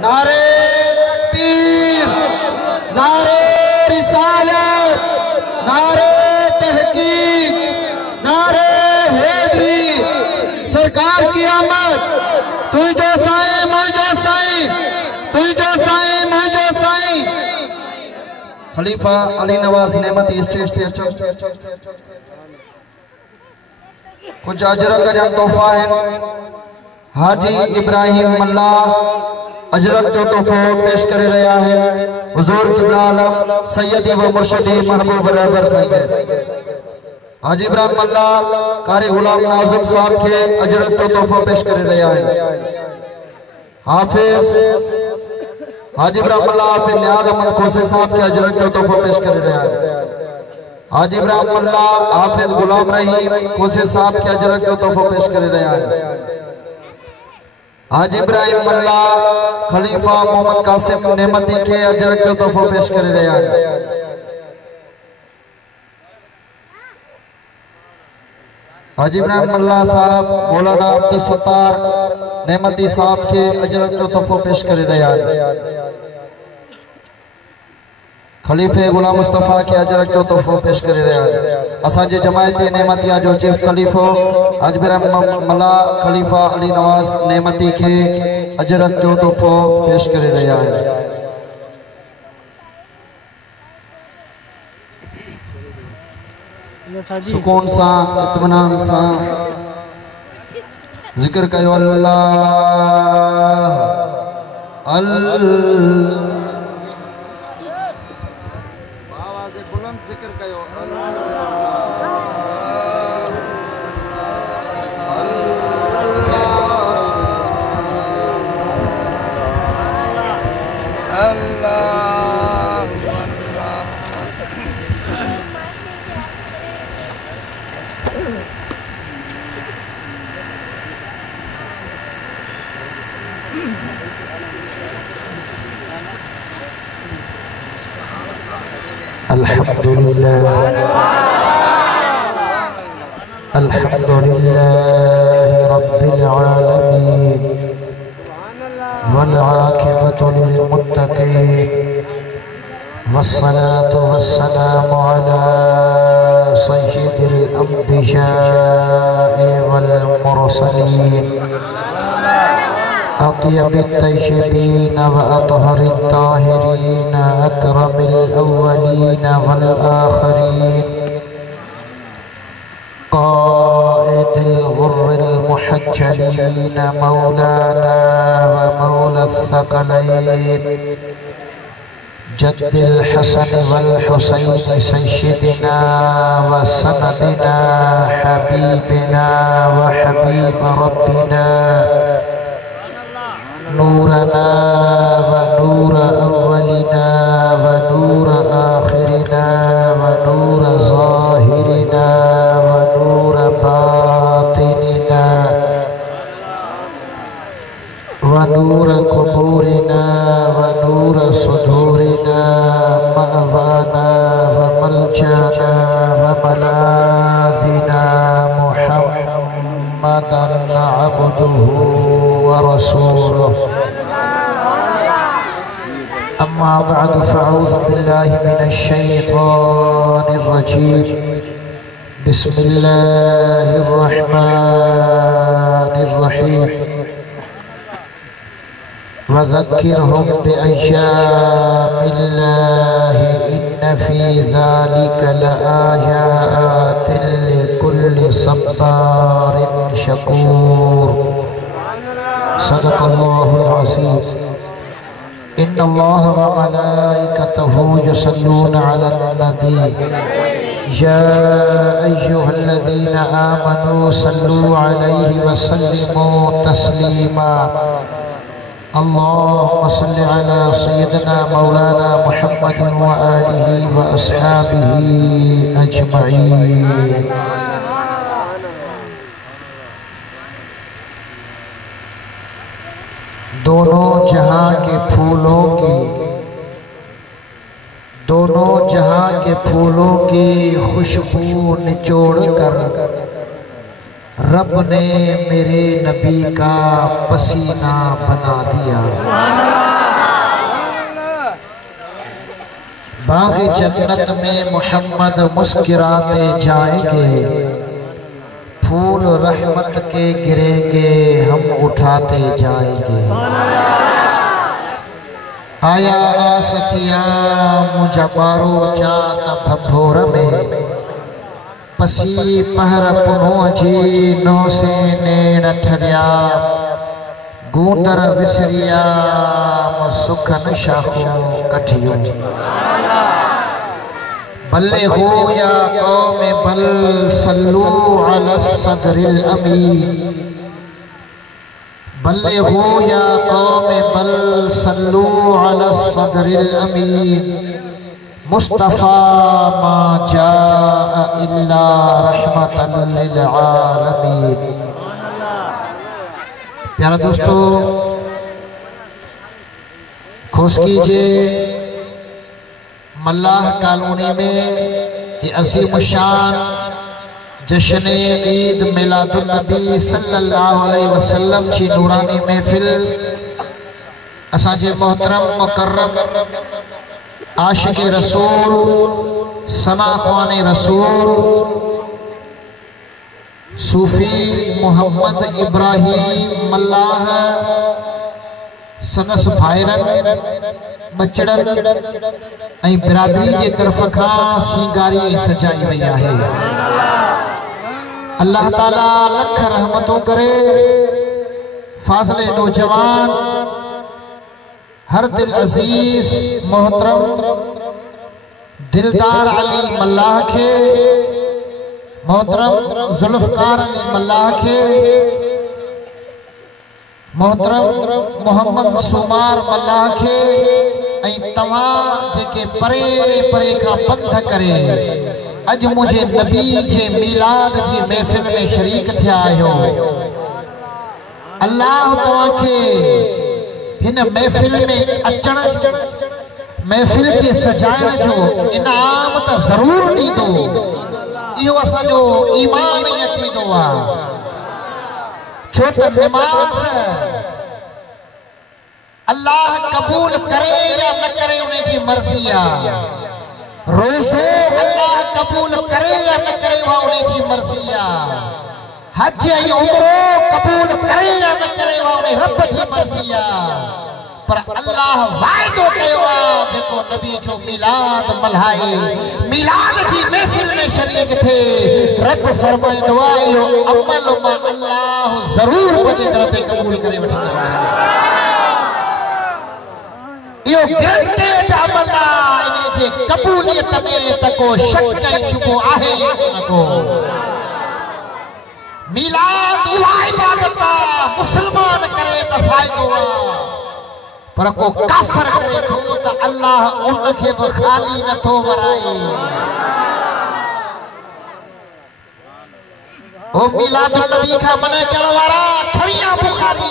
नारे तकबीर, नारे रिसालत, नारे तहकीक, नारे हैदरी, सरकार की आमद। तू जो साईं मुझे साईं, तू जो साईं मुझे साईं। खलीफा अली नवाज नेमती स्टेज पे कुछ अजरक का जन तोहफा है। हाजी इब्राहिम मल्ला अजरक जो तोहफा पेश कर रहा है हुजूर क़िबला आलम सैयदी व मुर्शिदी महबूब रहबर साईं। हाजी इब्राहिम मल्ला कारी गुलाम आजम साहब के अजरक जो तोहफा पेश कर रहा है। हाफिज हाजी इब्राहिम मल्ला हाफिज नियाज अहमद खोसे साहब के अजरक जो तोहफा पेश कर रहा है। हाजी इब्राहिम मल्ला हाफिज गुलाम रहीम खोसे साहब के अजरक जो तोहफा पेश कर रहा है। हाजी इब्राहिम मल्ला खलीफा मोहम्मद कासिम नेमती के अजरक जो तोहफा पेश कर रहा है। हाजी इब्राहिम मल्ला साहब मौलाना अब्दुल सत्तार नेमती साहब के अजरक जो तोहफा पेश कर रहा है। खलीफे गुलाम मुस्तफा के अजरक जो तोहफा पेश कर रहा है। असांजे जमायत नेमतिया जो चीफ खलीफो हाजी इब्राहिम मल्ला खलीफा अली नवाज नेमती के अजरक जो तोहफा पेश कर रहा है। सुकून सा इत्मीनान सा जिक्र कयो अल्लाह अल्लाह। अल्हम्दुलिल्लाह अल्हम्दुलिल्लाह रब्बिल आलमीन वल आक़िबतु लिल मुत्तक़ीन वस्सलातु वस्सलामु अला सय्यिदिल अंबिया'i वल मुरसलीन अत्यबित तय्यबीन व अतहरित ताहिरीन अकरमिल अव्वलीन वल आखिरीन क़ाइदिल गुर्रिल मुहज्जलीन मौलाना व मौला अस-सकलैन जद्दिल हसन वल हुसैन सय्यिदिना व सनदिना हबीबिना व हबीब रब्बिना नूरना व नूर अव्वलिना व नूर आखिरिना व नूर ज़ाहिरिना व नूर बातिनिना व नूर कुबूरिना व नूर सुदूरिना मअवाना व मलजाना व मलाज़िना मुहम्मदन अब्दुहु व रसूलुहु। अम्मा बअद फ़अऊज़ु बिल्लाहि मिनश शैतानिर रजीम। बिस्मिल्लाहिर रहमानिर रहीम। वज़क्किरहुम बिअय्यामिल्लाहि इन्न फ़ी ज़ालिका लआयातिन लिकुल्लि सब्बारिन शकूर। सदक़ल्लाहुल अज़ीम। इन्नल्लाह व मलाइकतहु युसल्लूना अलन नबी या अय्युहल्लज़ीना आमनू सल्लू अलैहि व सल्लिमू तस्लीमा। अल्लाहुम्मा सल्लि अला सय्यिदिना मौलाना मुहम्मदिन व आलिहि व अस्हाबिहि अजमईन। दोनों जहां के फूलों की, दोनों जहां के फूलों की खुशबू निचोड़ कर रब ने मेरे नबी का पसीना बना दिया। बाग़ जन्नत में मोहम्मद मुस्कुराते जाएंगे, फूल रहमत के गिरेंगे, हम उठाते जाएंगे। आया सतिया मुझबारो चात भभोर में, पसी पहर पुनो जी नो से नेण ठरिया, गूंदर विसरिया सुखन शाखो कठियो। बल्ले हो या कौम बल सल्लू अला सदरिल अमीन, बल्ले हो या कौम बल सल्लू अला सदरिल अमीन, मुस्तफ़ा मा जाअ इल्ला रहमतन लिल आलमीन। प्यारा दोस्तों, खुश कीजिए मल्लाह कॉलोनी में ये अज़ीम शान जश्न ईद मिलादुन नबी सल्लल्लाहु अलैहि वसल्लम की नूरानी महफिल असांजे मोहतरम मुकर्रम आशिक रसूल सनाख्वान रसूल सूफी मोहम्मद इब्राहिम मल्लाह सनस भाइरन बचड़न ऐं बिरादरी के तरफ खां सींगारी सजाई वही है। अल्लाह ताला लख रहमतों करे, फाज़िले नौजवान हर दिल अजीज मोहतरम दिलदार अली मल्लाह के, मोहतरम जुल्फ़कार अली मल्लाह के, मोहतरम मोहम्मद सुमार मल्लाह के, ऐं तमाम जेके परे परे का पंध करे अज मुझे नबी जे मिलाद जी महफिल में शरीक थिया आयो। अल्लाह तव्हांखे हिन महफिल में अचण महफिल के सजाइण जो इनाम त ज़रूर ॾींदो, इहो असांजो ईमान ई अक़ीदो आहे। छो त निमाज़ अल्लाह कबूल करे या न करे उन्हें जी मर्जी आहे, रोज़ो अल्लाह कबूल करे या न करे वह उन्हें जी मर्जी आहे, हज ऐं उम्रो कबूल करे या न करे वह उन्हें रब जी मर्जी आहे। पर अल्लाह वाइदो कयो आहे जेको नबी जो मिलाद मल्हाए, मिलाद जी महफिल में शरीक थे, रब फरमाईंदो आहे इहो अमल मां अल्लाह ज़रूर पंहिंजी दर ते कबूल करे वठंदो आहे। यो ग्रंथेड अमल आहे, इन जे कबूलियत में त को शक ऐं शुबो आहे न को। मिलाद उहा इबादत आहे मुस्लमान करे त फ़ाइदो आहे, पर को काफ़िर करे थो त अल्लाह उनखे बि ख़ाली नथो वराए। ओ मिलाद नबी खां मने करण वारा खणिया बुखारी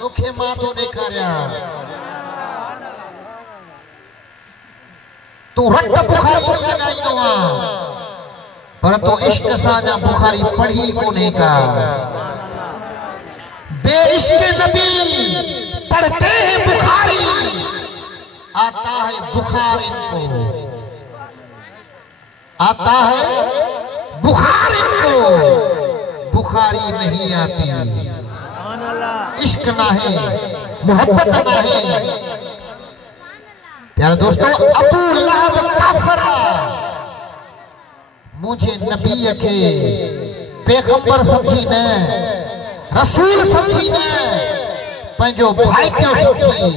तोखे मां थो ॾेखारियां, तू रट बुखारी लगाईंदो आहे पर तो इश्क सां जा बुखारी पढ़ी कोन्हे का। बेइश्क नबी पढ़ते हैं बुखारी, आता है बुखार इनको, आता है बुखार इनको, बुखारी नहीं आती। इश्क ना है, मोहब्बत ना है। प्यारे दोस्तों, अबू लहब काफिर मुझे नबी के पैगंबर समझी न, रसूल समझी न, पंहिंजो भाई क्यों समझी,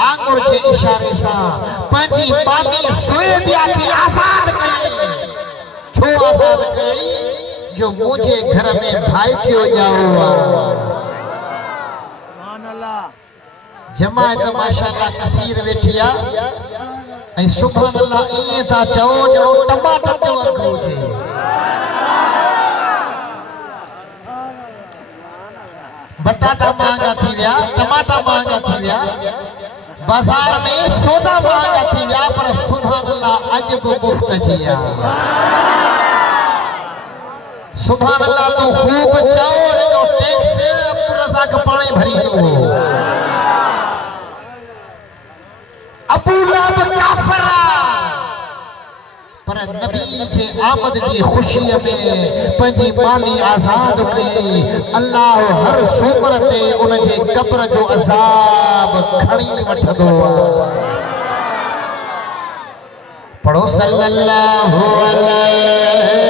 आंगुर के इशारे सा पंहिंजी बानी सुएबिया के आजाद कई। छो आजाद कई? जो मुझे घर में भाई क्यों जाओ। जमायत माशाअल्लाह कसीर वेठिया ऐं सुभान अल्लाह इएं था चओ जो टमाटर जो अघु हुजे। बटाटा महंगा थी विया, टमाटा महंगा थी विया, बाजार में सौदा महंगा थी विया, पर सुभान अल्लाह अज बि मुफ्त जी आहे। सुभान अल्लाह तू खूब चाओ जो टैक्स अब्दुल रज़ाक पानी भरी दो अबू लहब काफिर पर नबी जे आमद की खुशी में पंजी माली आजाद कई अल्लाह हर सूमर ते उन जे कब्र जो अजाब खणी वठदो पढ़ो सल्लल्लाहु अलैहि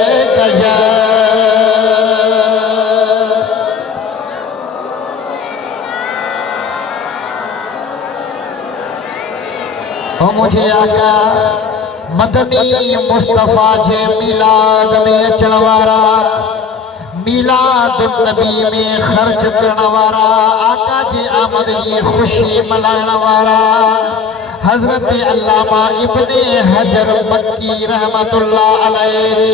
ओ मुझे आका मदनी मुस्तफा जे मिलाद में अचण वारा मिलाद नबी में खर्च करण वारा आका जे आमद की खुशी मनाइण वारा हजरत अल्लामा इब्ने हजर मक्की रहमतुल्लाह अलैहि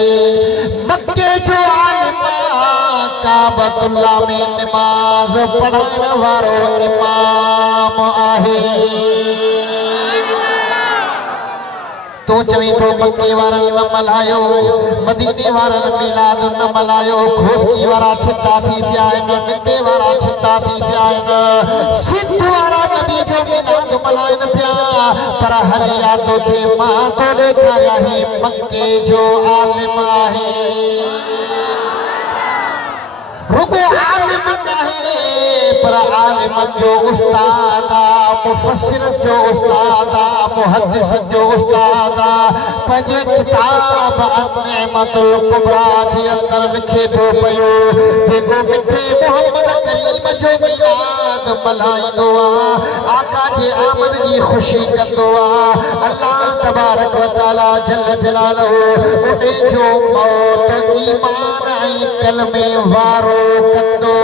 मक्के जो आलिम काबतुल्लाह में नमाज पढ़ण वारो इमाम आहे तो चवी तो मक्के वारन न मल्हायो मदीने वारन मिलाद न मल्हायो खोसकी वारा छिता थी प्याइन निंदे वारा छिता थी प्याइन सिद्ध वारा नबी जो मिलाद मल्हाइन प्या पर हलिया तो के मां तो ॾेखारिया ही मक्के जो आलिम आहे रुगो आलिम नहीं पर आलिम जो उस्ताद मुफस्सिर जो उस्ताद मुहद्दिस जो उस्ताद पंजे किताब अन्नेमतुल कुबरा जे अंदर लिखे थो पयो जेको मिठे मोहम्मद करीम जो मिलाद मल्हाईंदो आका जे आमद जी खुशी कंदो अल्लाह तबारक व तआला जल जलालहू उन जो मौत ईमान ऐं कलमे वारो कंदो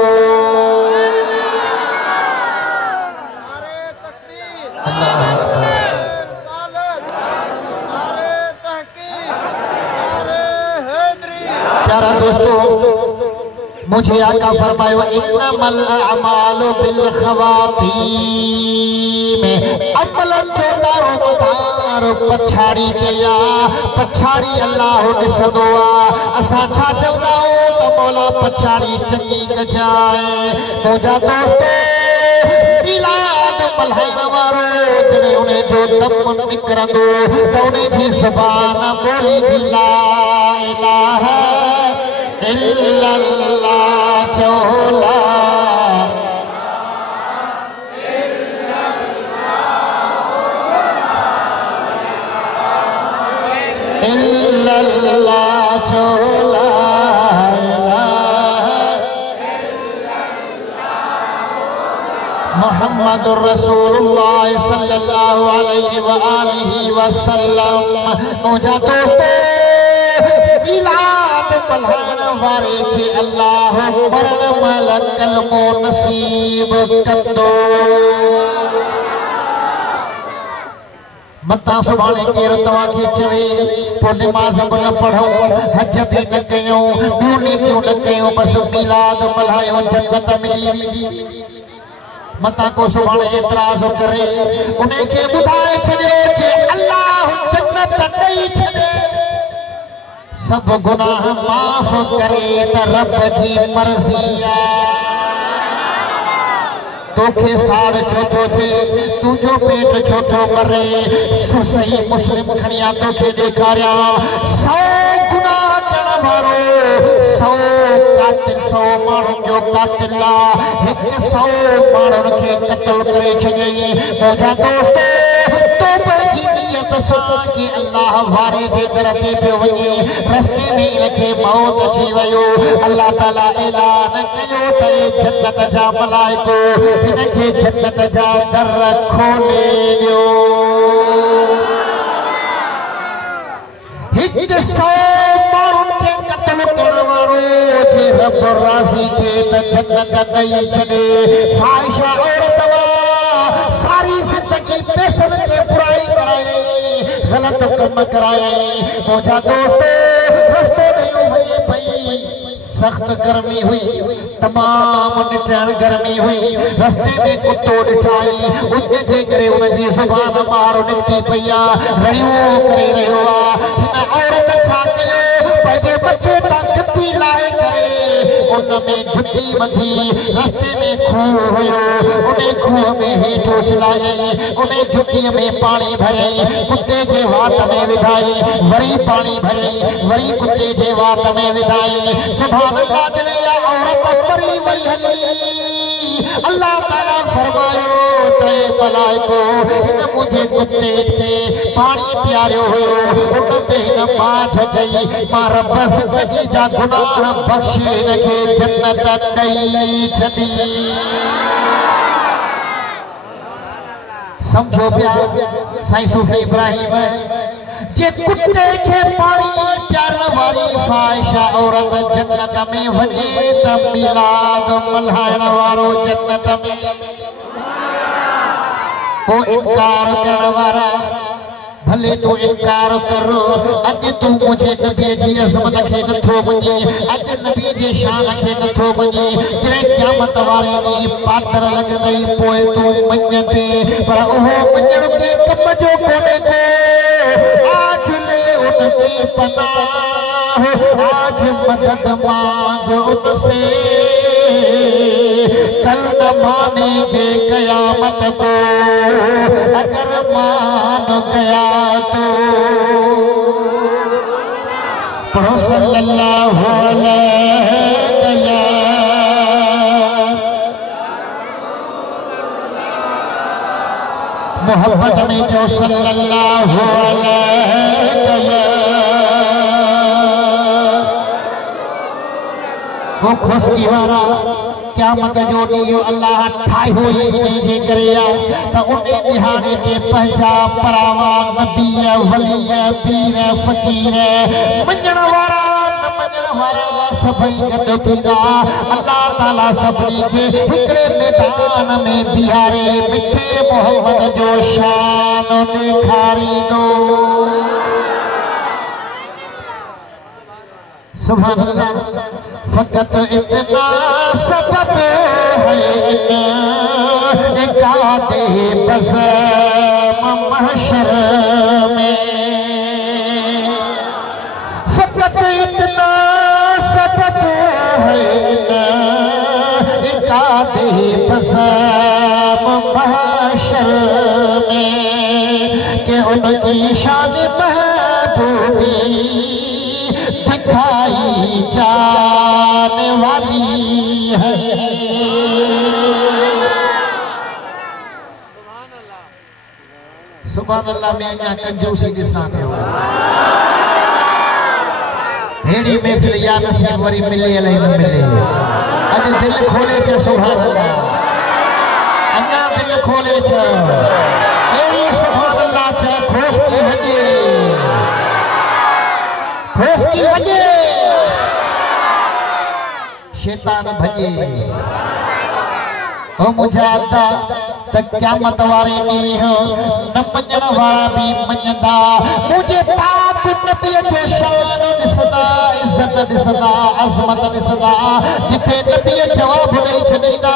प्यारा दोस्तों मुझे आका फरमायो इन्नमल अमालु बिल खवातीम अमल जो दारोमदार पछाड़ी दिया पछाड़ी अल्लाह ॾिसंदो असां छा चवंदा त मौला पछाड़ी चङी कजाए मुंहिंजा दोस्त मिलाद मल्हाइण वारो जॾहिं उन जो दम निकिरंदो त उन जी ज़ुबान ॿोली बि ला इलाहा इल्लल्लाह चोला इल्लल्लाह चोला मुहम्मदुर रसूलुल्लाह सल्लल्लाहु अलैहि व आलिहि वसल्लम मुझा दोस्तों मिलाद मल्हाइण वारे खे अल्लाह मरण महिल कलमो नसीब कंदो मता सुभाणे केरु तव्हांखे चवे पोइ नमाज़ बि न पढ़ूं हज बि न कयूं ॿियूं नेकियूं न कयूं बसि मिलाद मल्हायो जन्नत मिली वेंदी मता को सुभाणे एतराज़ करे उनखे ॿुधाए छॾियो जे अल्लाह जन्नत ॾेई छॾे सब गुनाह माफ़ करे त रब जी मर्ज़ी तोखे साड़ छोटो थे तुझो पेट छोटो मरे सही मुस्लिम खणिया तोखे ॾेखारिया 100 गुनाह करण वारो 100 कातिल 100 माण्हुनि जो कातिल 100 माण्हुनि खे क़त्ल करे छॾियई मुंहिंजा दोस्त कि अल्लाह वारे जे दर ते पियो वञे रस्ते में इनखे मौत अची वियो अल्लाह ताला ऐलान कयो त जन्नत जा मलाइको इनखे जन्नत जा दर खोले ॾियो हिकु 100 माण्हुनि खे क़त्ल करण वारो जे रब राज़ी थिए त जन्नत ॾेई छॾे फ़ाहिशा औरत सारी जिंदगी पैसनि खे बुराई कराई गलत कम कराई मुझा दोस्त रस्तो में वही पई सख्त गर्मी हुई तमाम निठण गर्मी हुई रस्ते में कुत्तो ॾिठाई उन जे करे उन जी ज़ुबान मारो निकिती पई रड़ियूं करे रहियो हिन औरत छा कयो पंहिंजे मथे तां कती लाहे करे उनमें जुती बंधी रस्ते में खूह हुयो उन्हें खूह में हेठो चलाए उन्हें जुतीअ में पानी भरे कुत्ते जे वात में विधाई वरी पानी भरे वरी कुत्ते जे वात में विधाई सुभान अल्लाह चले औरत परी वही हली अल्लाह ताला फरमायो ते मलाइको इन मुझे कुत्ते थे पानी प्यारो हुयो उनते न मां छई मां रब सजी जा गुनाह बख्शे रखे जन्नत ॾई छॾी समझो पिया साईं सूफी इब्राहिम जे कुत्ते के पानी प्यार वाली फाहिशा औरत जन्नत में वञे त मिलाद मल्हाइण वारो जन्नत में ओ इनकार करण वारा भले तू इनकार करो अज तू मुझे नबी जी अज़मत खे नथो मञे अज नबी जी शान खे नथो मञे तेरे क़यामत वारे ॾींहुं पातर लॻंदई पोइ तू मञंदे पर उहो मञण के कम जो कोन्हे को आज ले उनकी पनाह आज मदद मांग उनसे कल न मानेंगे क़यामत को अगर मान गया तो पढ़ो सल्लल्लाहु अलैहि मोहब्बत में जो सल्लल्लाहु अलैहि वो खुशकी वारा क़यामत जो ॾींहुं अल्लाह ठाहियो ई इन जे करे आहे त उन ॾिहाड़े ते पंहिंजा परावा नबी वली पीर फ़कीर मञण वारा न मञण वारा सभई गॾु थींदा अल्लाह ताला सभिनी खे हिकिड़े मैदान में बीहारे मिठे मोहम्मद जो शान ॾेखारींदो सुभान अल्लाह फकत इतना सबब है एकाते बज़म महशर में फकत इतना सबब है एकाते बज़म महशर में कि उनकी शान महबूबी दिखाई जाने वाली है सुभान अल्लाह में अञा कंजूसी ॾिसां पियो हेड़ी महफ़िल या नसीब वरी मिले अलाए न मिले अॼु दिल खोले च सुभान अल्लाह अञा दिल खोले च अहिड़ी सुभान अल्लाह च खोस थी वञे खोस की वजह शैतान भजे ओ मुझाता त क़यामत वारे ॾींहुं न मञण वारा भी मञंदा मुझे पाक नबी जो शान ॾिसंदा इज़त ॾिसंदा अज़मत ॾिसंदा जिथे नबी जवाब ॾेई छॾींदा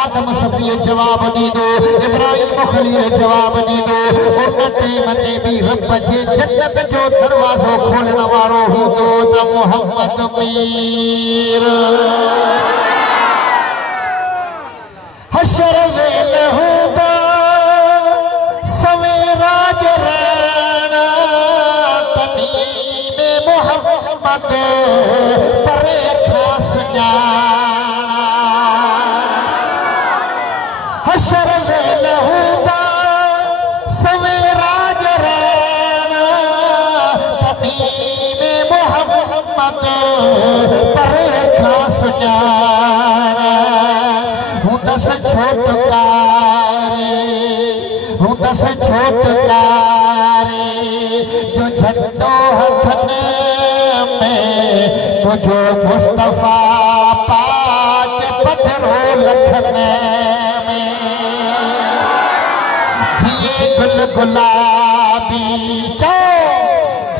आदम सफ़ी जवाब ॾींदो इब्राहिम खलील जवाब ॾींदो उन टेम ते भी रब जे जन्नत जो दरवाज़ो खोलण वारो हूंदो त मोहम्मद मीर हशर वेल हूंदा सवेरा जराना तनी में मोहम्मद परे खास जाना हशर वेल हूंदा सवेरा जराना तनी में मोहम्मद परे खास जाना दस छोटकारे जो झंडो हथन में मुझो मुस्तफा पाक पत्थरो लखन में जिए गुल गुलाबी चो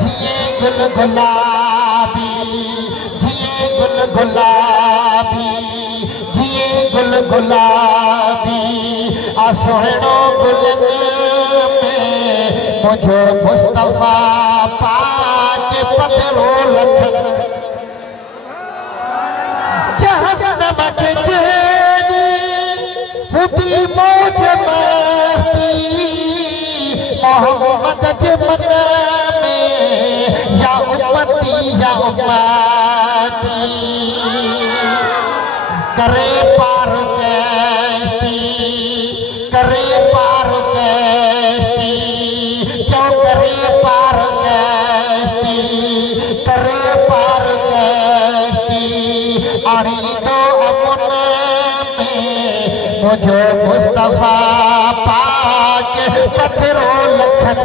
जिए गुल गुलाबी जिए गुल गुलाबी गुल गुलाबी आ सोहणो गुलन में मुझो मुस्तफा पाक पत्थरो लखन के चेनी हुदी मौज मस्ती मोहम्मद के मन में या उम्मती करे पार कश्ती करे पार कश्ती जो करे पार कश्ती करे पार कश्ती आड़ी दो अमन में मुझे मुस्तफा पाक पत्थरों लखन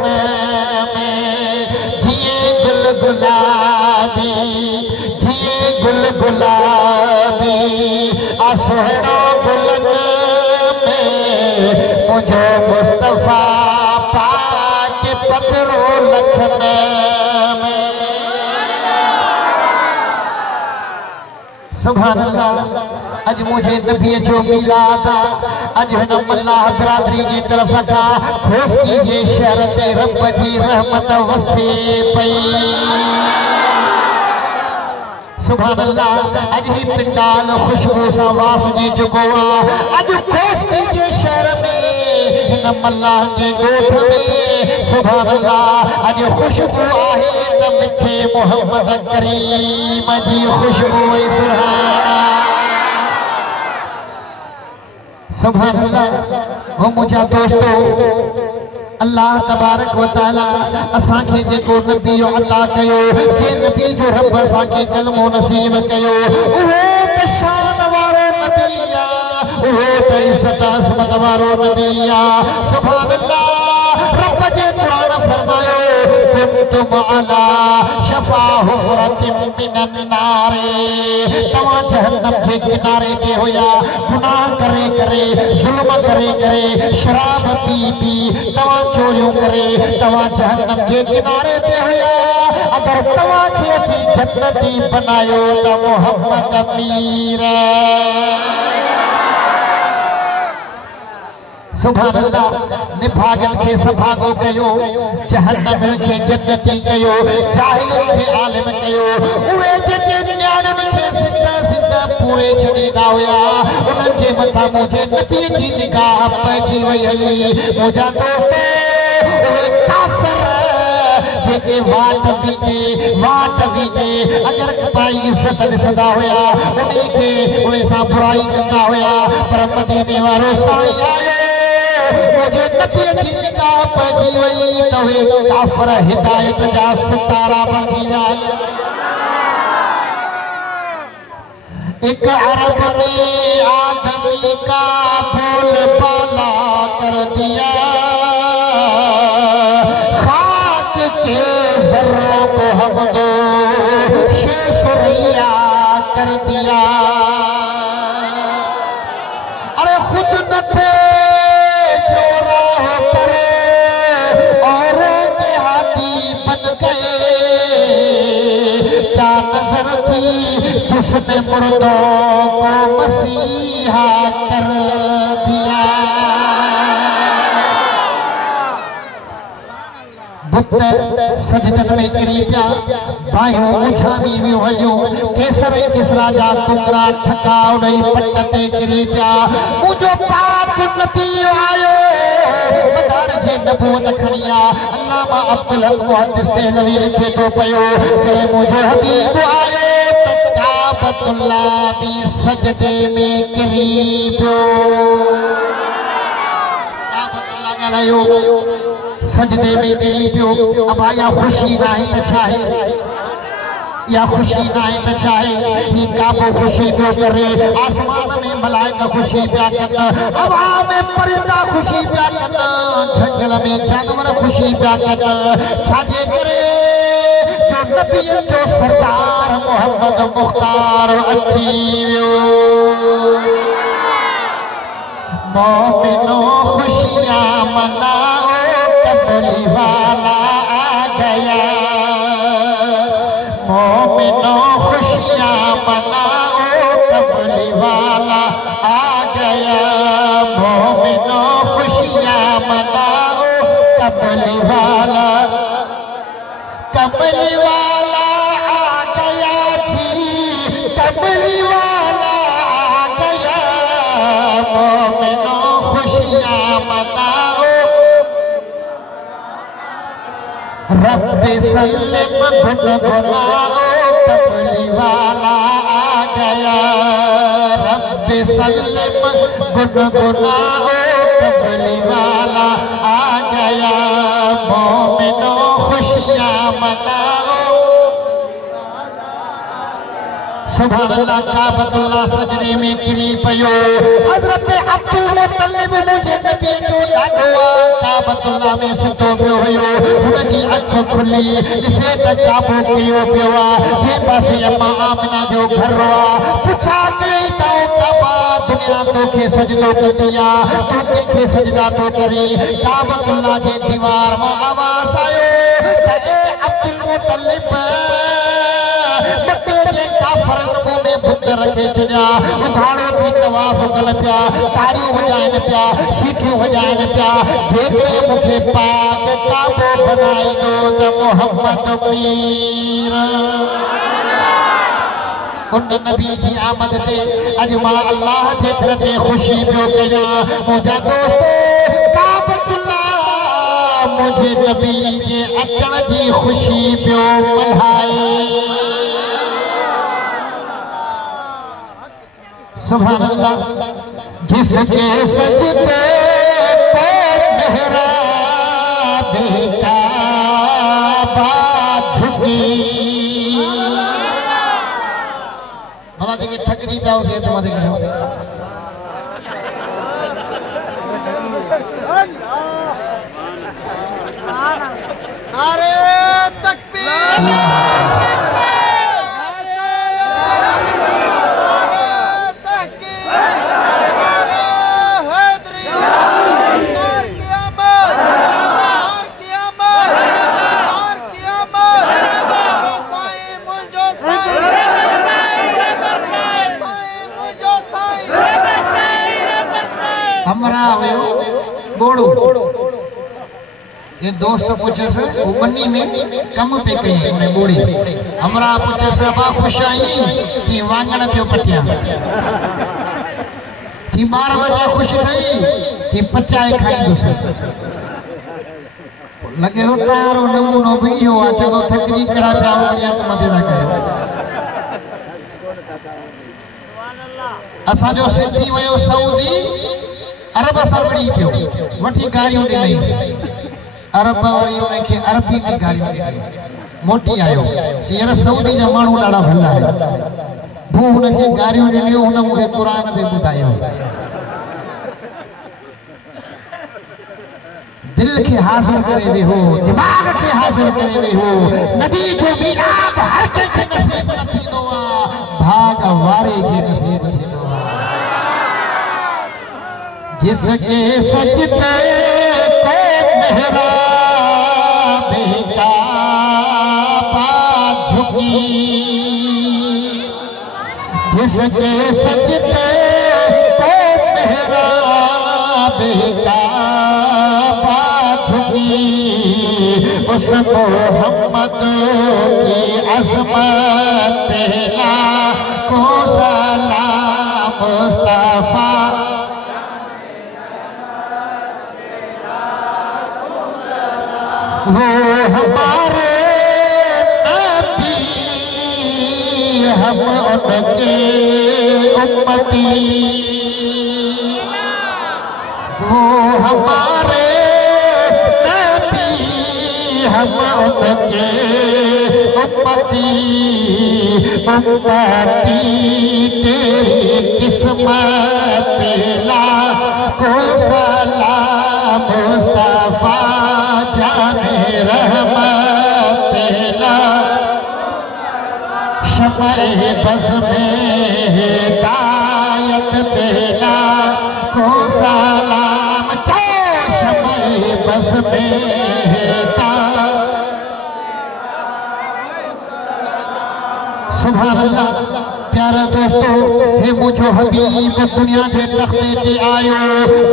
में जिए गुल गुलाबी जिए गुल गुलाबी आसोहना बुलन में मुझे मुस्तफा पाक पत्थरों लखन में। सुभान अल्लाह। अज मुझे नबी जो मिलादा अज हम अल्लाह बिरादरी की तरफ का खोस कीजिए शहर से रब जी रहमत वसे पई। सुभान अल्लाह। अज ही पिंडाल खुशबू सा वास जी चुकोआ अज खोस कीजिए शहर में हम अल्लाह के गोठ में। सुभान अल्लाह। अज खुशबू आहे न मिठे मोहम्मद करीम जी खुशबू सुभान अल्लाह। वो मुझा दोस्तों अल्लाह तबारक व तआला असा के जेको नबी अता कयो जे नबी जो रब असा के कलमो नसीब कयो ओहो त शान वारो नबिया ओहो त इज्जत अजमत वारो नबिया। सुभान अल्लाह। रब जे कुरान फरमायो तुम अला शफा हुफरतिम मिनन नारे तवा जहन्नम के किनारे पे होया गुनाह करे करे जुल्म करे करे शराब पी पी तवा चोरियों करे तवा जहन्नम के किनारे पे होया अगर तवा के अची जन्नती बनायो त मोहम्मद मीर। सुभान अल्लाह। निभागन के सभागो कयो जहन्नम के जन्नती कयो जाहिल के आलिम कयो उहे जेके न्याणन के सिद्धा सिद्धा पूरे छड़ीदा होया उनन के मथा मुझे नबी जी निगाह पइजी वई हली। मुझा दोस्तों उहे काफिर जेके वाट वीते अगर पाई इज्जत ॾिसंदा हुया उन्हीं के उन्हें सां बुराई कंदा हुया पर मदीने वारो साईं आयो मुझे नबी जी निगाह पइजी वई त उहे काफिर हिदायत जा सितारा बणजी विया। एक अरब ने आदमी का बोल बाला कर दिया खाक के जर्रों को हम दो शेषुरिया कर दिया। अरे खुद न थे जो राह पर औरों के हाथी बन गए क्या नजर थी जिसने मुर्दों को मसीहा कर दिया। बुत सजदन में गिरी पिया बाहियों उछामी वियो हलियो केसर किसरा जा कुकरा ठका उनई पट ते गिरी पिया मुझो पाक नबी आयो मदार जे नबूवत खणिया अल्लामा अब्दुल हक मुहद्दिस देहलवी लिखे तो पयो करे मुझो हबीब आयो काबतुल्लाह भी सजदे में गिरी पियो। काबतुल्लाह गलायो सजदे में गिरी पियो। अब आया खुशी नाहे त चाहे या खुशी नाहे त चाहे ये काबो खुशी पियो करे आसमान में मलाइका खुशी पिया करना हवा में परिंदा खुशी पिया करना जंगल में जानवर खुशी पिया करना छाजे करे जो नबी जो सरदार मोहम्मद मुख्तार अची वियो। मोमिनो खुशियां मनाओ कमली वाला आ गया। मोमिनो खुशियां मनाओ कमली वाला आ गया। मोमिनो खुशियां मनाओ कमली वाला आ गया जी कमली वाला आ रब्बे सल्लम गुनगुनाओ कमली वाला आ गया। रब्बे सल्लम गुनगुनाओ कमली वाला आ गया। मोमिनो खुशियाँ मनाओ। सुभान अल्लाह। काबतुल्लाह सजदे में गिरी पयो। हजरत अब्दुल मुत्तलिब मुझे नबी जो लाडवा काबतुल्लाह में सुतो पियो हुयो। हुनजी अख खुली ॾिसे त काबो कियो पियो आहे। जे पासे अम्मा आमिना जो घर हुआ। पुछा कई त काबा दुनिया तोखे सजदो कंदी आहे, तूं कंहिंखे सजदा थो करी। काबतुल्लाह जे दीवार मां आवाज़ आयो त ए अब्दुल मुत्तलिब रखे छॾिया। उघाड़ो थी तवाफ़ कनि पिया, ताड़ियूं वॼाइनि पिया, सीटियूं वॼाइनि पिया। जेकॾहिं मूंखे पाक काबो बनाईंदो त मोहम्मद मीर। उन नबी जी आमद ते अॼु मां अल्लाह जे दर ते ख़ुशी पियो कयां। मुंहिंजा दोस्तो काबतुल्लाह मुंहिंजे नबी जे अचण जी ख़ुशी पियो मल्हाए। सुभान अल्लाह। जिसके सजदे पे मेहराब काबा झुकी। भला जेके थकजी पिया हुजे त मदद कयो। नारे तकबीर। हमरा हुयो बोड़ो। ये दोस्त पुछस वो बन्नी में कम पे कई उन्हें बोड़ी। हमरा पुछस अबा खुश आई कि वांगण पियो पटिया। कि 12 बजे खुश थई कि पचाए खाईंदुस। लगे हो तारो नमूनो भी हो आ चलो थकजी कड़ा पिया वणिया त मथे दा कयो। असा जो सिंधी वयो सऊदी अरब सरवड़ी पियो वठी गारियों ॾिनई। अरब वारी उनखे अरबी में गारियों ॾिनई। मोटी आयो यार सऊदी जा माण्हू ॾाढा भला आहिनि। भू हुनखे गारियों ॾिनियूं। हुन मूंखे क़ुरान में ॿुधायो। दिल के हासिल करे वेहो, दिमाग के हासिल करे वेहो। नबी जो मीराब हर कंहिंखे नसीब न थींदो आहे, भाग वारे खे नसीब थींदो आहे। जिसके सजदे को मेहराब काबा झुकी। जिसके सजदे को मेहराब काबा झुकी। उस मोहम्मद की अज़मत पे लाखों सलाम। मुस्तफा वो हमारे नबी, हम उनके उम्मती। वो हमारे नबी, हम उनके उम्मती। उम्मती तेरी किस्मत पे लाखों सलाम। मुस्तफा जाने रहमत पेला। शमए बस में हिदायत पेला को सलाम। शमए बस में हिदायत। सुभान अल्लाह। प्यारा दोस्तों हे मुझो हबीब दुनिया के तख्ते ते आयो।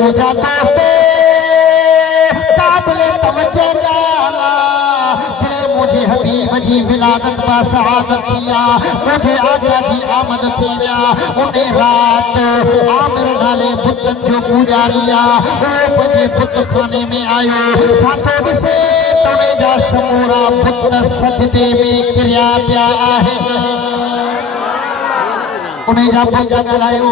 मुझा दोस्तों काबिल तवज्जो गाला। मुझे हबीब जी विलादत बा सआदत किया। मुझे आका जी आमद थी विया। उन रात आमिर नाले बुतन जो पुजारिया वो पंहिंजे बुत खाने में आयो। छा थो ॾिसे तोने जा समूरा पुत सजदे में किरिया पिया आहे उन्हें जा पुत गलायो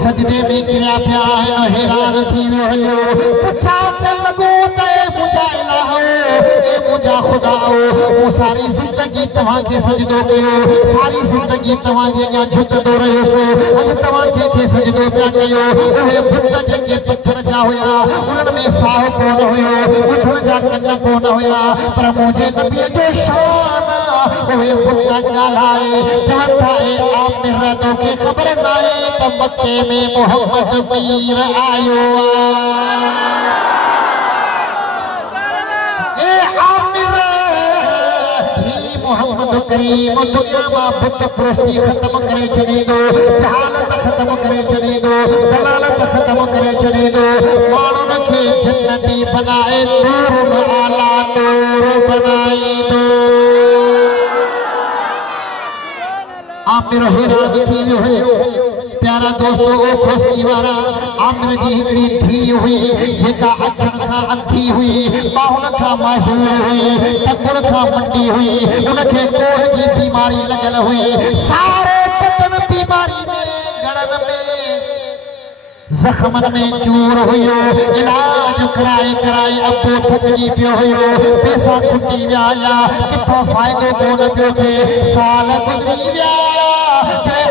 सजदे में किरिया पिया आहे हैरान थी वियो पुछा ते लगो ते मुझा इलाहो ए मुझा खुदा ओ सारी जिंदगी तव्हां के सजदो कयो सारी जिंदगी तव्हां जे अॻियां झुकंदो रहियो सो अॼु तव्हां के सजदो पिया कयो उहे पुत जेके पत्थर जा हुया उन्हनि में साह कोन हुयो उथण जा कन कोन हुया पर मुंहिंजे नबीअ जो शान उहे पुत ॻाल्हाए चवनि था ए आमिर तोखे ख़बर नाहे त मके में मोहम्मद पीर आयो ए आमिर मोहम्मद करीम दुनिया में बुत प्रोस्ती खत्म करे छॾींदो जहालत खत्म करे छॾींदो दलालत खत्म करे छॾींदो माण्हुनि खे जन्नती बनाए नूर आला नूर बनाईंदो आमिर हैरान थी वियो प्यारा दोस्तों ओ खोस्ती वारा आमिर जी हिकड़ी थी हुई जेका अखियुनि खां अखी हुई बाहुनि खां मासूर हुई टकुर खां मंडी हुई उनखे कोढ़ जी बीमारी लॻल हुई सारे बदन बीमारी में गड़न में जख्मन में चूर हुयो इलाज कराए कराए अबो थकजी पियो हुयो पैसा खुटी विया किथों फ़ाइदो कोन पियो थिए साल गुज़री विया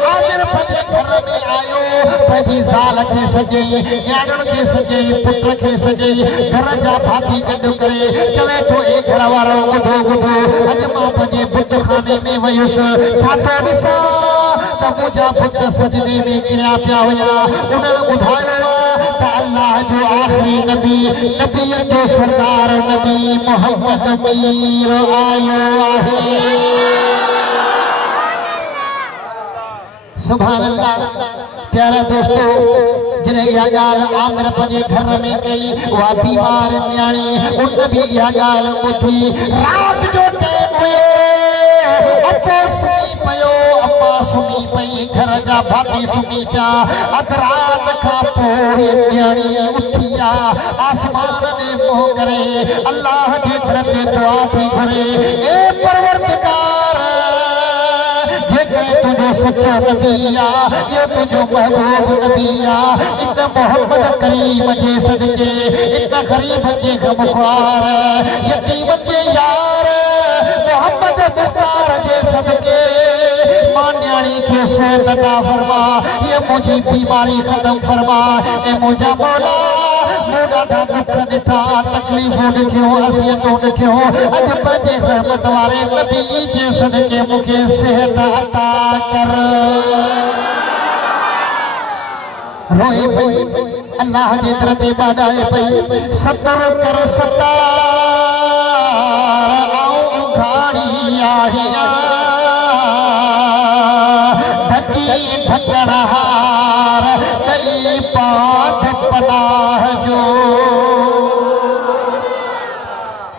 आमिर पंहिंजे घर में आयो पंहिंजी ज़ाल खे सॼई न्याणियुनि खे सॼई पुट खे सॼई घर जा भाती गॾु करे चवे थो ए घर वारो ॿुधो ॿुधो अॼु मां पंहिंजे बुतखाने में वयुसि छा थो ॾिसां त मुंहिंजा पुट सजदे में किरिया पिया हुया उन्हनि ॿुधायो त अल्लाह जो आख़िरी नबी नबीअ जो सरदार नबी मोहम्मद पीर आयो आहे सुभान अल्लाह प्यारा दोस्तों जिन्हें यह गाल आमिर पंजे घर में कई वह बीमार न्याणी उन भी यह गाल ॿुधी रात जो टाइम हुयो अप्पो सुम्ही पियो अम्मा सुम्ही पई घर जा भाती सुम्ही पिया अध रात खां पोइ न्याणी उथी आसमान ने मुंह करे अल्लाह जे दर ते दुआ थी घुरे ए परवरदिगार तुझो सच्चो नबिया ये तुझो महबूब नबिया इन मोहम्मद करीम जे सदके इन गरीब जे गमख्वार यतीम जे यार मोहम्मद मुख्तार जे सदके मां न्याणी खे सेहत अता फरमा ये मुझी बीमारी खत्म फरमा ए मुझा मौला ॾाढा दुख ॾिठा तकलीफ़ूं ॾिठियूं असियतूं ॾिठियूं अॼु पंहिंजे रहमत वारे नबी जे सदके मूंखे सिहत अता कर रोए पई अल्लाह जे दर ते ॿाॾाए पई सबर कर सतार आऊं उघाड़ी आहियां ढकी ढकणहार कई पाठ पनाह जो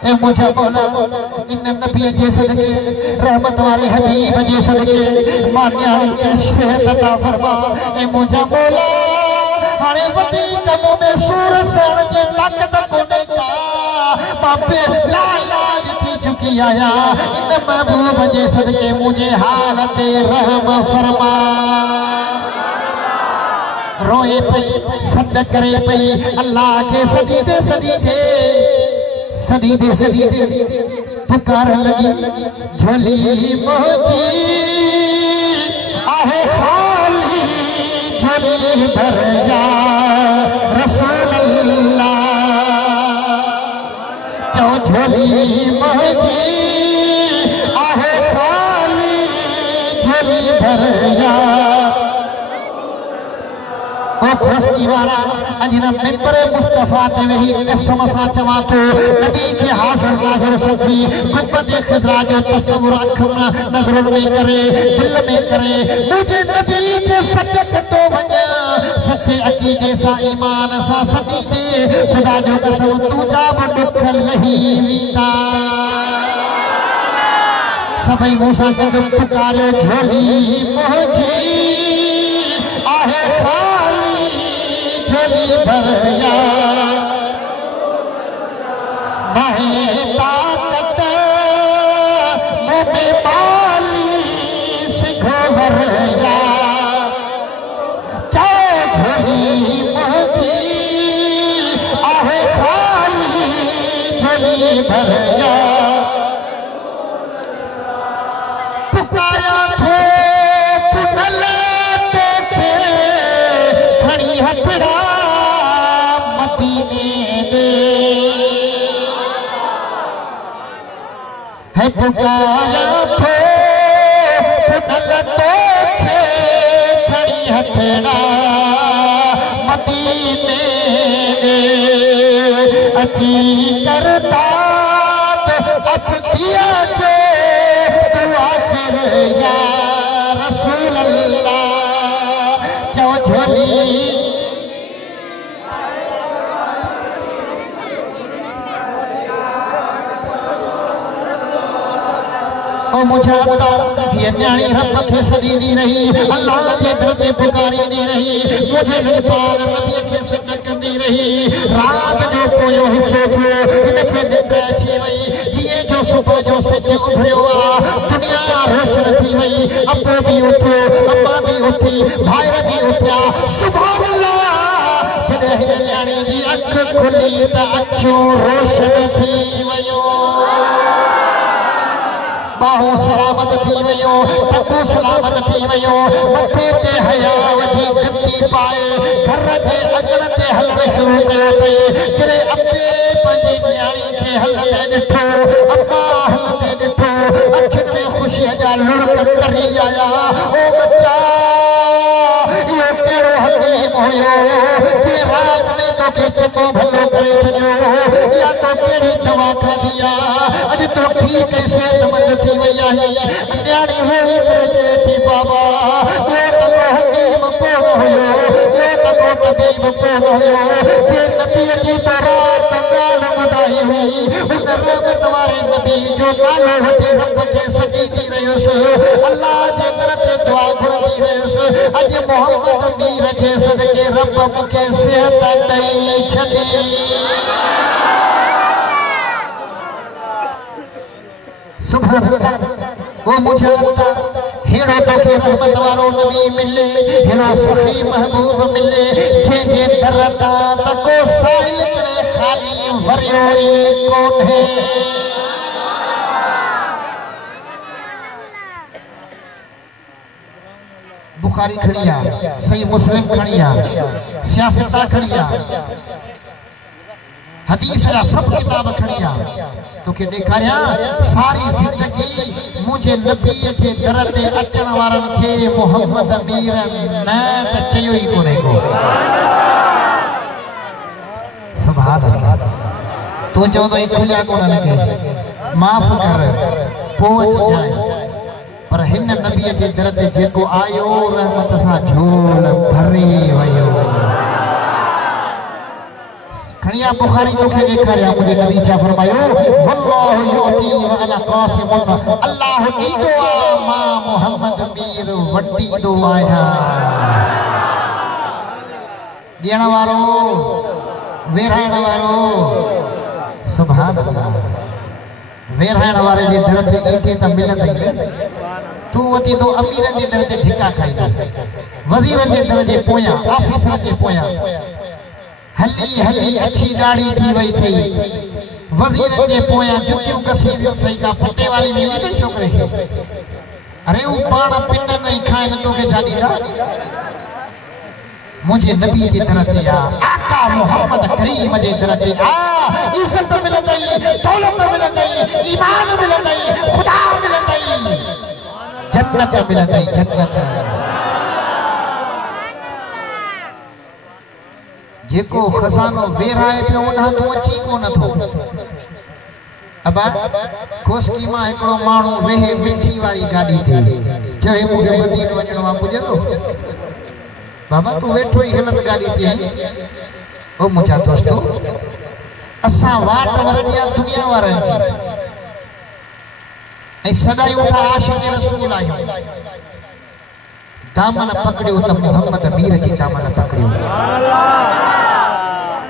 ए मुझे मौला इन नबी जे सदके रहमत वाले हबीब जे सदके मां न्याणी खे सेहत अता फरमा ए मुझे मौला हाणे वधी कमों में सूर सहण जी ताक़त कोन्हे का मां पे ला इलाज थी चुकी आहियां इन महबूब जे सदके मुझे हाल ते रहम फरमा रोए पई सद करे पई अल्लाह के सदीदे पुकार लगी झोली मोची आहे खाली झोली भर जा रसूल अल्लाह चो झोली मोची आहे खाली झोली भर जा ओ खोस्ती वारा अजना मिंबर मुस्तफा ते वही कसम सा चवा तो नबी के हाजिर नाज़र सफी गुंबद खजरा जो तस्वुर अख में नजर में करे दिल में करे मुझे नबी के सदक तो वजा सच्चे अकीदे सा ईमान सा सदी से खुदा जो कसम तू जा दुख नहीं वीता सभई मूसा के पुकारे झोली मोची आहे झोली भर जा नहीं भरया पुकारा थो पुनल तोखे खड़ी हथड़ा मदीने दे है पुकारा थो पुनल तोखे खड़ी हथड़ा मदीने दे अची करता अब दिया जो तू आखिर या रसूल अल्लाह जो झोली ओ मुझाता ये न्याणी रब के सदी दी रही अल्लाह के दर पे पुकारी दी रही मुझे निपाल नबी के सदक दी रही रात जो कोयो हिस्सो थियो इनके निद्रा थी वई जिए जो सुबह जो सज उभरियो दुनिया रोशन थी वई अब्बो भी उठियो अम्मा भी उठी भाई भी उठिया सुभान अल्लाह जॾहिं हिन न्याणी जी अख खुली त अखियूं रोशन थी वयो बाहू सलामत थी वयो टकू सलामत थी वयो मथे ते हया वजी गद्दी पाए घर जे अगण ते हलण शुरू कयो ते जरे अब्बे पंहिंजी न्याणी खे हलंदे ॾिठो अब्बा हलंदे ॾिठो अख ते ख़ुशीअ जा लुड़क तरी आया ओ बच्चा इहो कहिड़ो हकीम हुयो जे रात में तोखे चङो भलो करे छॾियो या तो कहिड़ी दवा खाधी आहे अॼु तो ठीक है सेहतमंद थी वई आहे न्याणी होई करे चए थी बाबा वो तको हकीम कोन हुयो वो तको तबीब कोन हुयो जे नबी जी तो रात ॻाल्हि ॿुधाई हुई उन रहमत वारे नबी जो नालो वठी रब खे सॼी थी रहियुसि अल्लाह जे दर ते दुआ घुरंदी रहियुसि अॼु मोहम्मद मीर जे सदके रब मूंखे सिहत ॾेई छॾी सुभान अल्लाह वो मुझे हेड़ो तोखे रहमत वारो नबी मिले हेड़ो सखी महबूब मिले जे जे दरता तको साइल करे खाली वरियो ई कोन्हे बुखारी खड़िया सही मुस्लिम खड़िया सियासता खड़िया हदीस जा सब किताब खड़िया तोखे ॾेखारिया सारी जिंदगी मुझे नबी जे दर ते अचण वारन खे मोहम्मद मीर न त चयो ई कोन्हे को सुभान अल्लाह तू चवंदो ई खुलिया कोन लॻे माफ़ कर पोइ अची जाए पर हिन नबी जे दर ते जेको आयो रहमत सां झोल भरे वयो खणिया बुखारी तोखे ॾेखारिया मुंहिंजे नबी छा फरमायो वल्लाहु युती व अना क़ासिमुन अल्लाह ॾींदो आहे मां मोहम्मद मीर वटींदो आहियां ॾियण वारो वेराइण वारो सुभान अल्लाह वेराइण वारे जे दर ते एके त मिलंदई तू वती तो अमीरन जे दर ते धिका खाईंदा वज़ीरन जे दर जे पोयां ऑफिसर जे पोयां हली हली अच्छी दाढ़ी थी वही थी वजीर के पोया जुतियों कसी थई का फटे वाली मिली गई छोकरे के अरे वो पाण पिन नहीं खाए न तो के जानी दा मुझे नबी की तरह ते आका मोहम्मद करीम जे तरह ते इज्जत मिलंदई दौलत मिलंदई ईमान मिलंदई खुदा मिलंदई जन्नत मिलंदई जन्नत जेको खजानो वेराए पियो उन्हां तू अची कोन थो अबा कोसकी मां हिकिड़ो माण्हू वेहे मिठी वारी गाॾी ते चए मूंखे मदीनो वञणो आहे पुॼे थो बाबा तू वेठो ई ग़लति गाॾी ते ओ मुंहिंजा दोस्तो असां वाट वरणी आहे दुनिया वारनि जी ऐं सदायूं था आशिक़ रसूल आहियूं दामन पकड़ियो त मोहम्मद मीर जी दामन पकड़ियो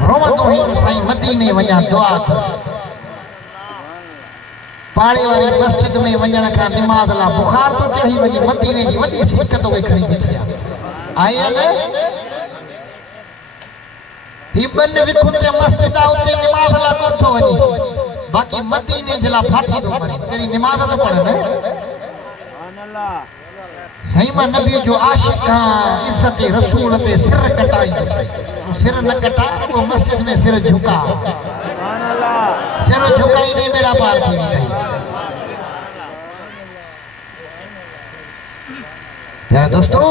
रोवंदो ही साईं मदीने वञा दुआ कर पाड़े वाली मस्जिद में वञण खां नमाज़ ला बुखार तो चढ़ी वई मदीने जी वॾी सिकत उहे खणी बीठी आहे न ही बन विखुन ते मस्जिद आ उते नमाज़ ला कोन थो वञे बाकी मदीने जला फाटी तो मरे तेरी नमाज तो पढ़ने सही में नबी जो आशिक इज्जत रसूल ते सिर कटाई तो सिर न कटा वो मस्जिद में सिर झुका सिर झुकाई नहीं बेड़ा पार थी नहीं यार दोस्तों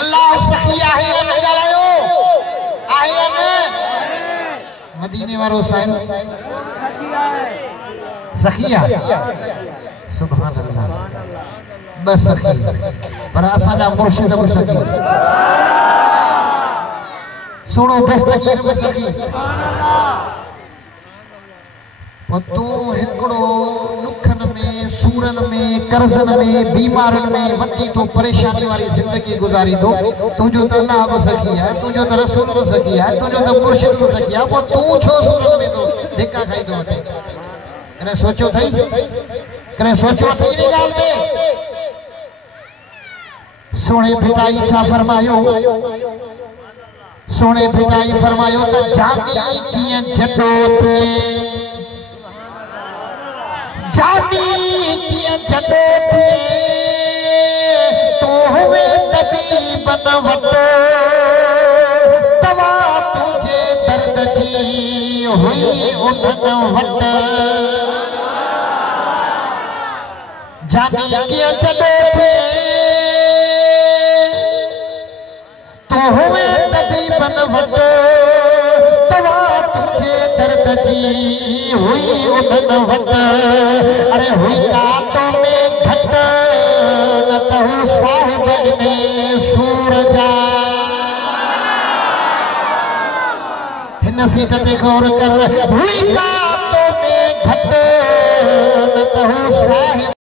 अल्लाह सखिया है न गलायो आहे न मदीने वारो साईं सखिया सुभान अल्लाह बस सखी पर असांजा मुर्शिद बि सखी सुनो दस्तगीर बि सखी तू हिकड़ो दुखन में सूरन में कर्जन में बीमारन में वती तो परेशानी वाली जिंदगी गुजारी दो तुझो तो अल्लाह बि सखी है तुझो तो रसूल बि सखी है तुझो तो मुर्शिद बि सखी है वो तू छो सूरन में तो धिक्का खाई दो करे सोचो थई करे सोचो थई नी गाल ते सोने पिटाई छा फरमायो सोने पिटाई फरमायो त जानी कियं जटो थे जानी कियं जटो थे तो हुए तबीब न वटो दवा तुझे दर्द जी हुई उठन वट जानी कियं जटो थे हुए तबीब न वटो दवा तुझे दर्द जी हुई उठन वट अरे हुई कातो में घट न तहु साहिब ने सूरजा हिन सीट ते गौर कर हुई कातो में घट न तहु साहिब